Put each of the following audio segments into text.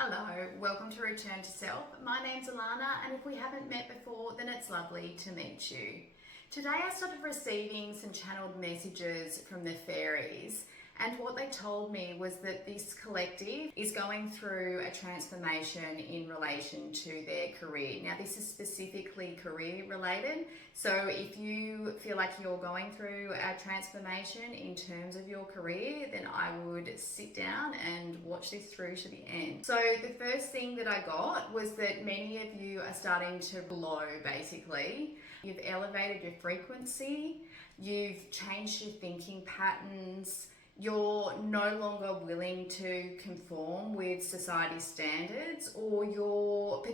Hello, welcome to Return to Self. My name's Alana, and if we haven't met before, then it's lovely to meet you. Today I started receiving some channeled messages from the fairies, and what they told me was that this collective is going through a transformation in relation to their career. Now, this is specifically career related, so if you feel like you're going through a transformation in terms of your career, then I would sit down and watch this through to the end. So the first thing that I got was that many of you are starting to glow, basically. You've elevated your frequency, you've changed your thinking patterns, you're no longer willing to conform with society's standards, or you're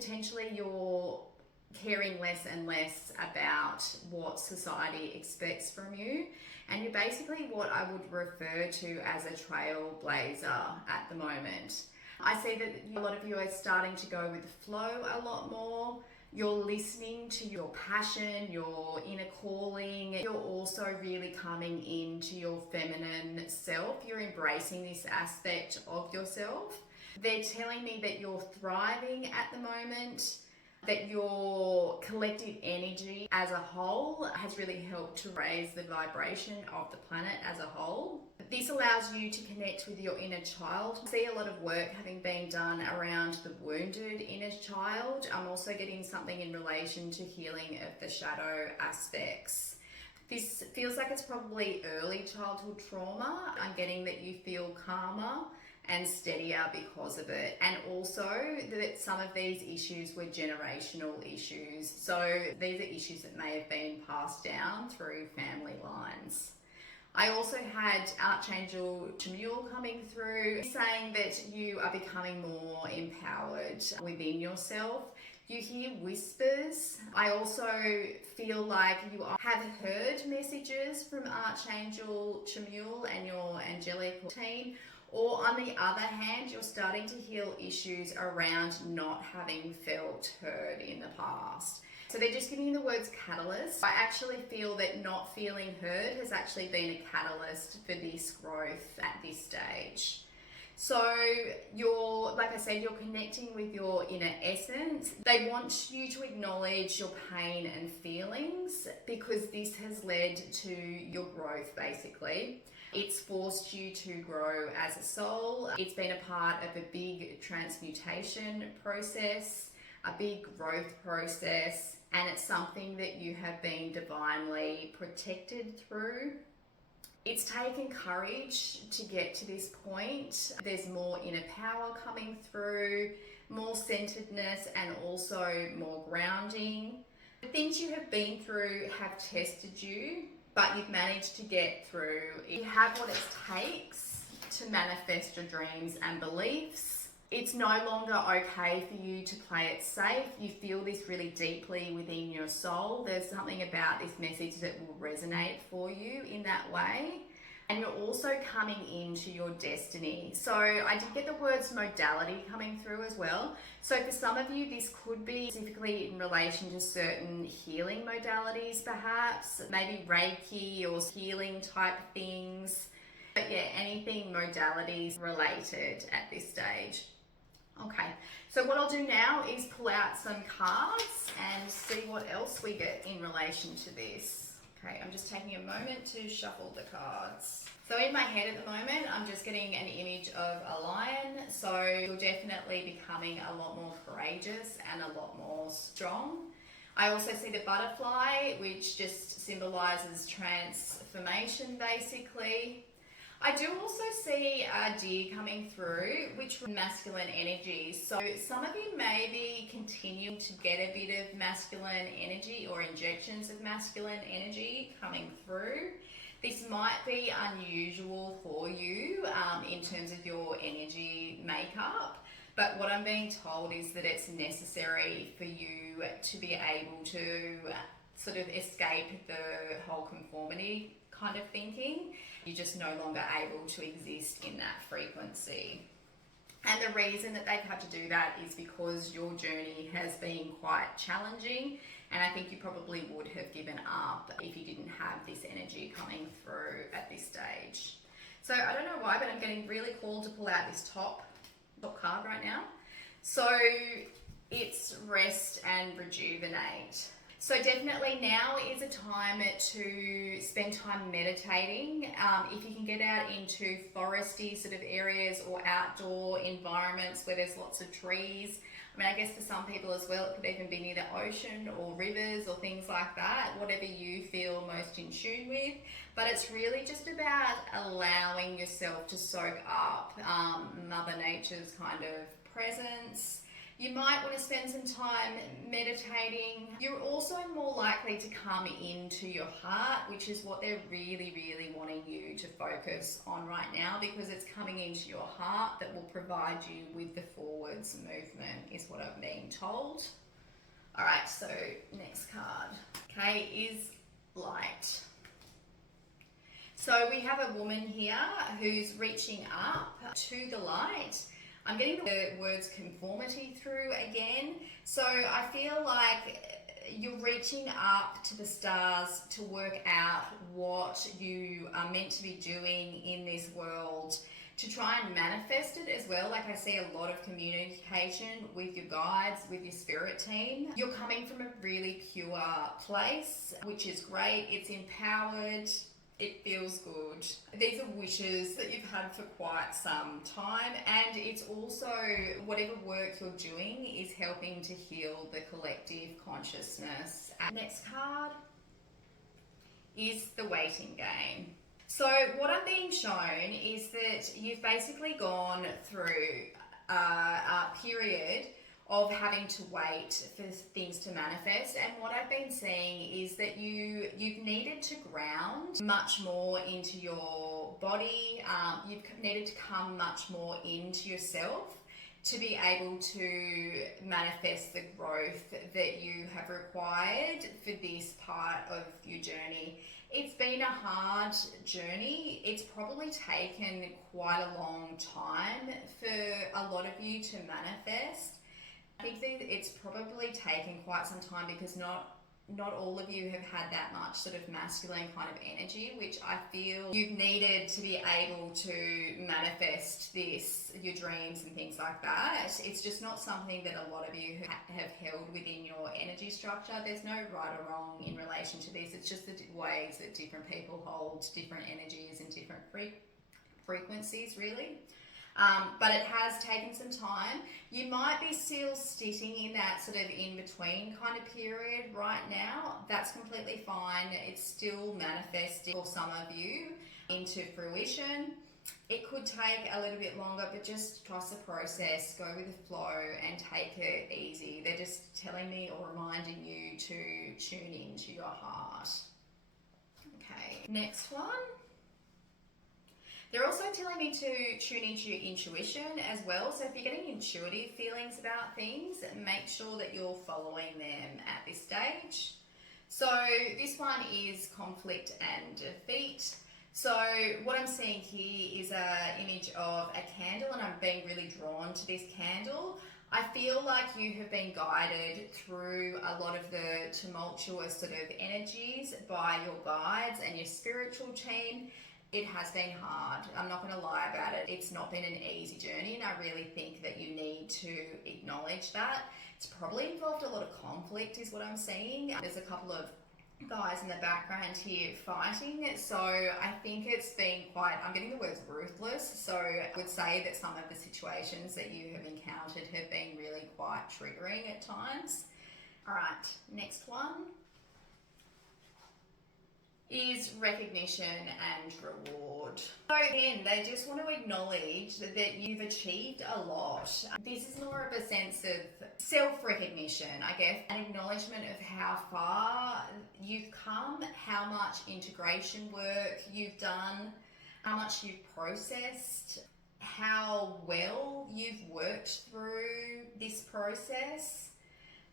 caring less and less about what society expects from you, and you're basically what I would refer to as a trailblazer at the moment. I see that a lot of you are starting to go with the flow a lot more. You're listening to your passion, your inner calling. You're also really coming into your feminine self. You're embracing this aspect of yourself. They're telling me that you're thriving at the moment, that your collective energy as a whole has really helped to raise the vibration of the planet as a whole. This allows you to connect with your inner child. I see a lot of work having been done around the wounded inner child. I'm also getting something in relation to healing of the shadow aspects. This feels like it's probably early childhood trauma. I'm getting that you feel calmer and steadier because of it, and also that some of these issues were generational issues. So these are issues that may have been passed down through family lines. I also had Archangel Chamuel coming through, saying that you are becoming more empowered within yourself. You hear whispers. I also feel like you have heard messages from Archangel Chamuel and your angelic team. Or on the other hand, you're starting to heal issues around not having felt heard in the past. So they're just giving you the words catalyst. I actually feel that not feeling heard has actually been a catalyst for this growth at this stage. So like I said, you're connecting with your inner essence. They want you to acknowledge your pain and feelings because this has led to your growth, basically. It's forced you to grow as a soul. It's been a part of a big transmutation process, a big growth process, and it's something that you have been divinely protected through. It's taken courage to get to this point. There's more inner power coming through, more centeredness, and also more grounding. The things you have been through have tested you, but you've managed to get through. You have what it takes to manifest your dreams and beliefs. It's no longer okay for you to play it safe. You feel this really deeply within your soul. There's something about this message that will resonate for you in that way. And you're also coming into your destiny. So I did get the words modality coming through as well. So for some of you, this could be specifically in relation to certain healing modalities, perhaps, maybe Reiki or healing type things. But yeah, anything modalities related at this stage. Okay, so what I'll do now is pull out some cards and see what else we get in relation to this. Okay, I'm just taking a moment to shuffle the cards. So in my head at the moment, I'm just getting an image of a lion. So you're definitely becoming a lot more courageous and a lot more strong. I also see the butterfly, which just symbolizes transformation, basically. I do also see a deer coming through, which was masculine energy. So some of you may be continuing to get a bit of masculine energy or injections of masculine energy coming through. This might be unusual for you in terms of your energy makeup. But what I'm being told is that it's necessary for you to be able to sort of escape the whole conformity kind of thinking. You're just no longer able to exist in that frequency. And the reason that they've had to do that is because your journey has been quite challenging, and I think you probably would have given up if you didn't have this energy coming through at this stage. So I don't know why, but I'm getting really called to pull out this top card right now. So it's rest and rejuvenate. So definitely now is a time to spend time meditating. If you can get out into foresty sort of areas or outdoor environments where there's lots of trees. I mean, I guess for some people as well, it could even be near the ocean or rivers or things like that, whatever you feel most in tune with. But it's really just about allowing yourself to soak up Mother Nature's kind of presence. You might want to spend some time meditating. You're also more likely to come into your heart, which is what they're really, really wanting you to focus on right now, because it's coming into your heart that will provide you with the forwards movement, is what I'm being told. All right, so next card, okay, is light. So we have a woman here who's reaching up to the light. I'm getting the words conformity through again. So I feel like you're reaching up to the stars to work out what you are meant to be doing in this world, to try and manifest it as well. Like I see a lot of communication with your guides, with your spirit team. You're coming from a really pure place, which is great. It's empowered. It feels good. These are wishes that you've had for quite some time, and it's also whatever work you're doing is helping to heal the collective consciousness. Next card is the waiting game. So what I'm being shown is that you've basically gone through a period of having to wait for things to manifest, and what I've been seeing is that you've needed to ground much more into your body. You've needed to come much more into yourself to be able to manifest the growth that you have required for this part of your journey. It's been a hard journey. It's probably taken quite a long time for a lot of you to manifest. I think that it's probably taken quite some time because not all of you have had that much sort of masculine kind of energy, which I feel you've needed to be able to manifest this, your dreams and things like that. It's just not something that a lot of you have held within your energy structure. There's no right or wrong in relation to this. It's just the ways that different people hold different energies and different frequencies, really. But it has taken some time. You might be still sitting in that sort of in-between kind of period right now. That's completely fine. It's still manifesting for some of you into fruition. It could take a little bit longer, but just trust the process, go with the flow and take it easy. They're just telling me or reminding you to tune into your heart. Okay, next one. They're also telling me to tune into your intuition as well. So if you're getting intuitive feelings about things, make sure that you're following them at this stage. So this one is conflict and defeat. So what I'm seeing here is an image of a candle, and I'm being really drawn to this candle. I feel like you have been guided through a lot of the tumultuous sort of energies by your guides and your spiritual team. It has been hard. I'm not going to lie about it. It's not been an easy journey, and I really think that you need to acknowledge that. It's probably involved a lot of conflict is what I'm seeing. There's a couple of guys in the background here fighting, so I think it's been quite, I'm getting the words ruthless, so I would say that some of the situations that you have encountered have been really quite triggering at times. All right, next one is recognition and reward. So again, they just want to acknowledge that you've achieved a lot. This is more of a sense of self-recognition, I guess, an acknowledgement of how far you've come, how much integration work you've done, how much you've processed, how well you've worked through this process.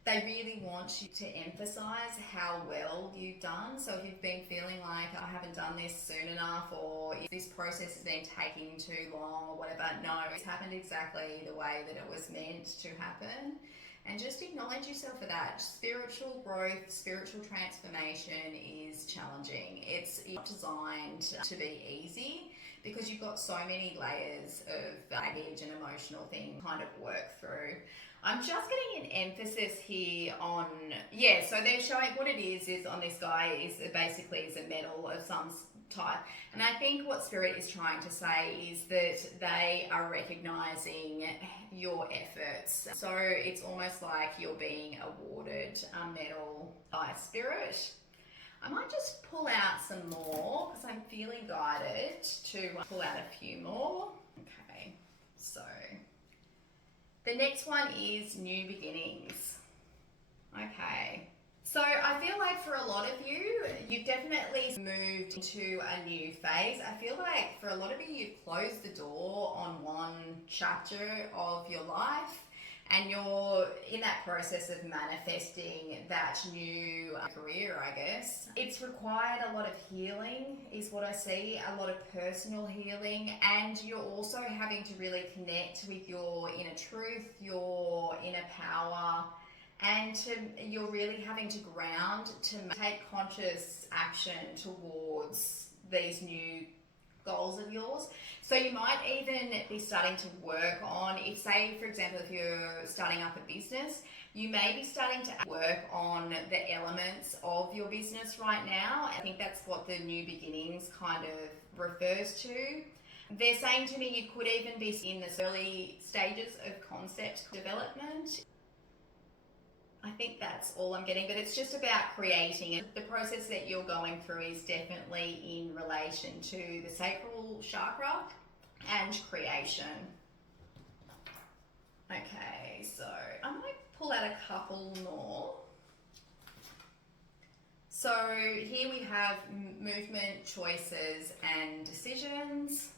They really want you to emphasize how well you've done. So if you've been feeling like I haven't done this soon enough, or if this process has been taking too long or whatever, no, it's happened exactly the way that it was meant to happen. And just acknowledge yourself for that. Spiritual growth, spiritual transformation is challenging. It's not designed to be easy, because you've got so many layers of baggage and emotional things kind of work through. I'm just getting an emphasis here on, yeah, so they're showing what it is on this guy is basically is a medal of some type. And I think what Spirit is trying to say is that they are recognizing your efforts. So it's almost like you're being awarded a medal by Spirit. I might just pull out some more because I'm feeling guided to pull out a few more. Okay, so the next one is new beginnings. Okay. So I feel like for a lot of you, you've definitely moved into a new phase. I feel like for a lot of you, you've closed the door on one chapter of your life and you're in that process of manifesting that new career, I guess. It's required a lot of healing is what I see, a lot of personal healing, and you're also having to really connect with your inner truth, your inner power, and you're really having to ground to take conscious action towards these new goals of yours. So you might even be starting to work on, if say for example if you're starting up a business, you may be starting to work on the elements of your business right now. I think that's what the new beginnings kind of refers to. They're saying to me you could even be in the early stages of concept development. I think that's all I'm getting, but it's just about creating it. The process that you're going through is definitely in relation to the sacral chakra and creation. Okay, so I might pull out a couple more. So here we have movement, choices, and decisions.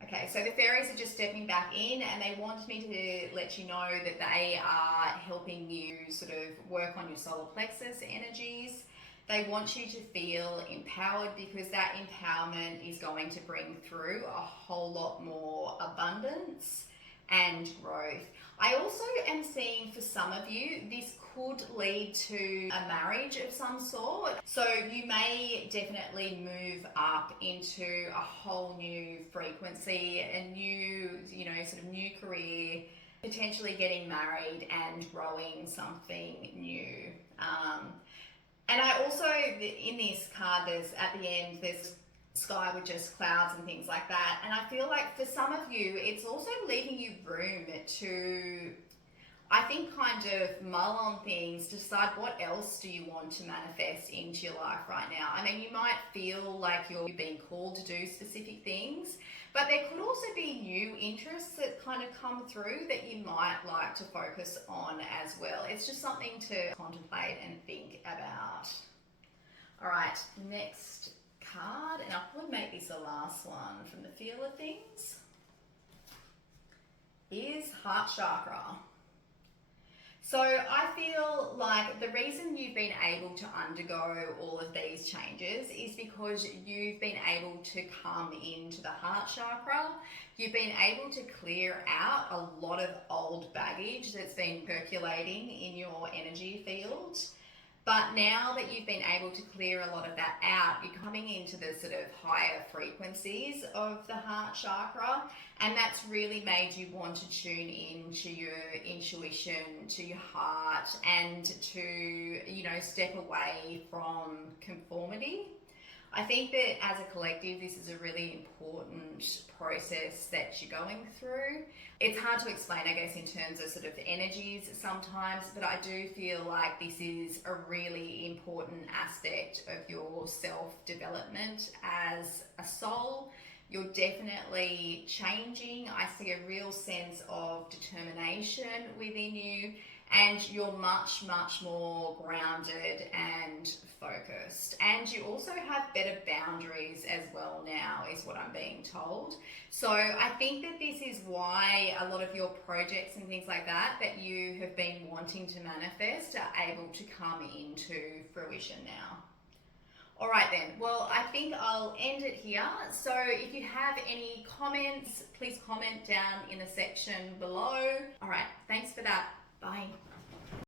Okay, so the fairies are just stepping back in and they want me to let you know that they are helping you sort of work on your solar plexus energies. They want you to feel empowered because that empowerment is going to bring through a whole lot more abundance and growth. I also am seeing for some of you, this could lead to a marriage of some sort. So you may definitely move up into a whole new frequency, a new, sort of new career, potentially getting married and growing something new. And I also, in this card, there's at the end, there's sky with just clouds and things like that. And I feel like for some of you, it's also leaving you room to, I think, kind of mull on things, decide what else do you want to manifest into your life right now. I mean, you might feel like you're being called to do specific things, but there could also be new interests that kind of come through that you might like to focus on as well. It's just something to contemplate and think about. All right, next card, and I'll probably make this the last one from the feel of things, is heart chakra. So I feel like the reason you've been able to undergo all of these changes is because you've been able to come into the heart chakra. You've been able to clear out a lot of old baggage that's been percolating in your energy field. But now that you've been able to clear a lot of that out, you're coming into the sort of higher frequencies of the heart chakra, and that's really made you want to tune in to your intuition, to your heart, and to, step away from conformity. I think that as a collective, this is a really important process that you're going through. It's hard to explain, I guess, in terms of sort of energies sometimes, but I do feel like this is a really important aspect of your self-development as a soul. You're definitely changing. I see a real sense of determination within you, and you're much, much more grounded and focused. And you also have better boundaries as well now, is what I'm being told. So I think that this is why a lot of your projects and things like that you have been wanting to manifest are able to come into fruition now. All right then, well, I think I'll end it here. So if you have any comments, please comment down in the section below. All right, thanks for that. Bye.